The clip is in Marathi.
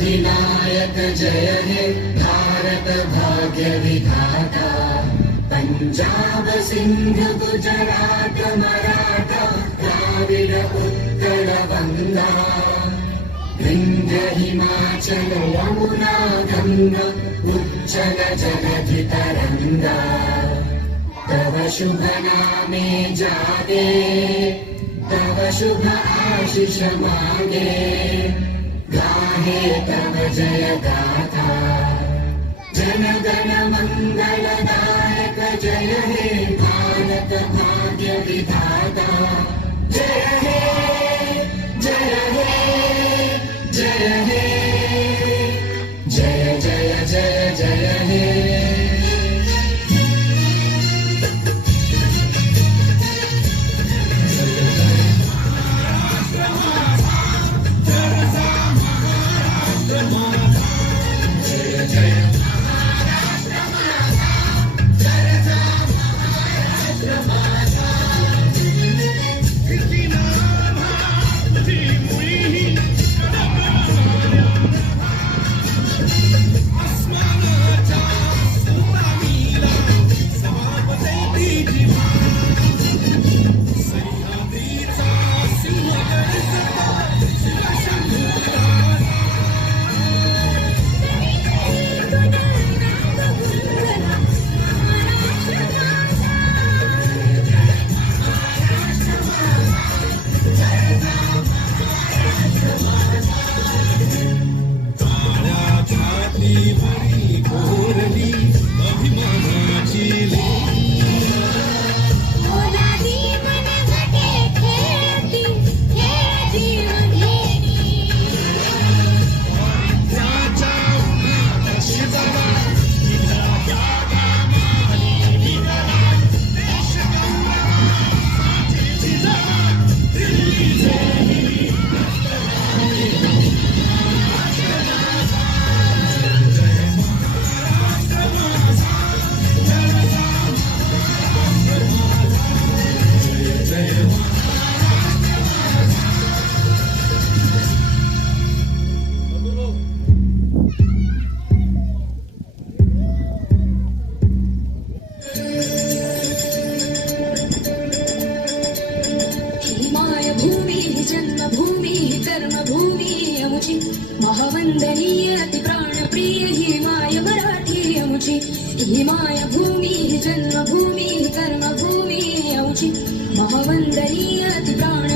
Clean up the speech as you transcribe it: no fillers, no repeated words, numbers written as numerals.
अधिनायक जय हे भारत भाग्य विधाता। पंजाब सिंध गुजरात मराठा द्राविड उत्कल गंगा, विंध्य हिमाचल यमुना गंगा उच्चल जलधि तरंगा। तव शुभ नामे जागे, तव शुभ आशीष मांगे, गाहे तव जय गाथा। जन गण मंगलदायक जय हे भारत भाग्य विधाता। जय हे जय हे जय हे, जय जय जय जय हे। जन्मभूमी कर्मभूमी अमुची, महावंदनीय अति प्राणप्रिय ही माय मराठी अमुची। ही माय भूमी जन्मभूमी कर्मभूमी अमुची, महावंदनीय अति प्राण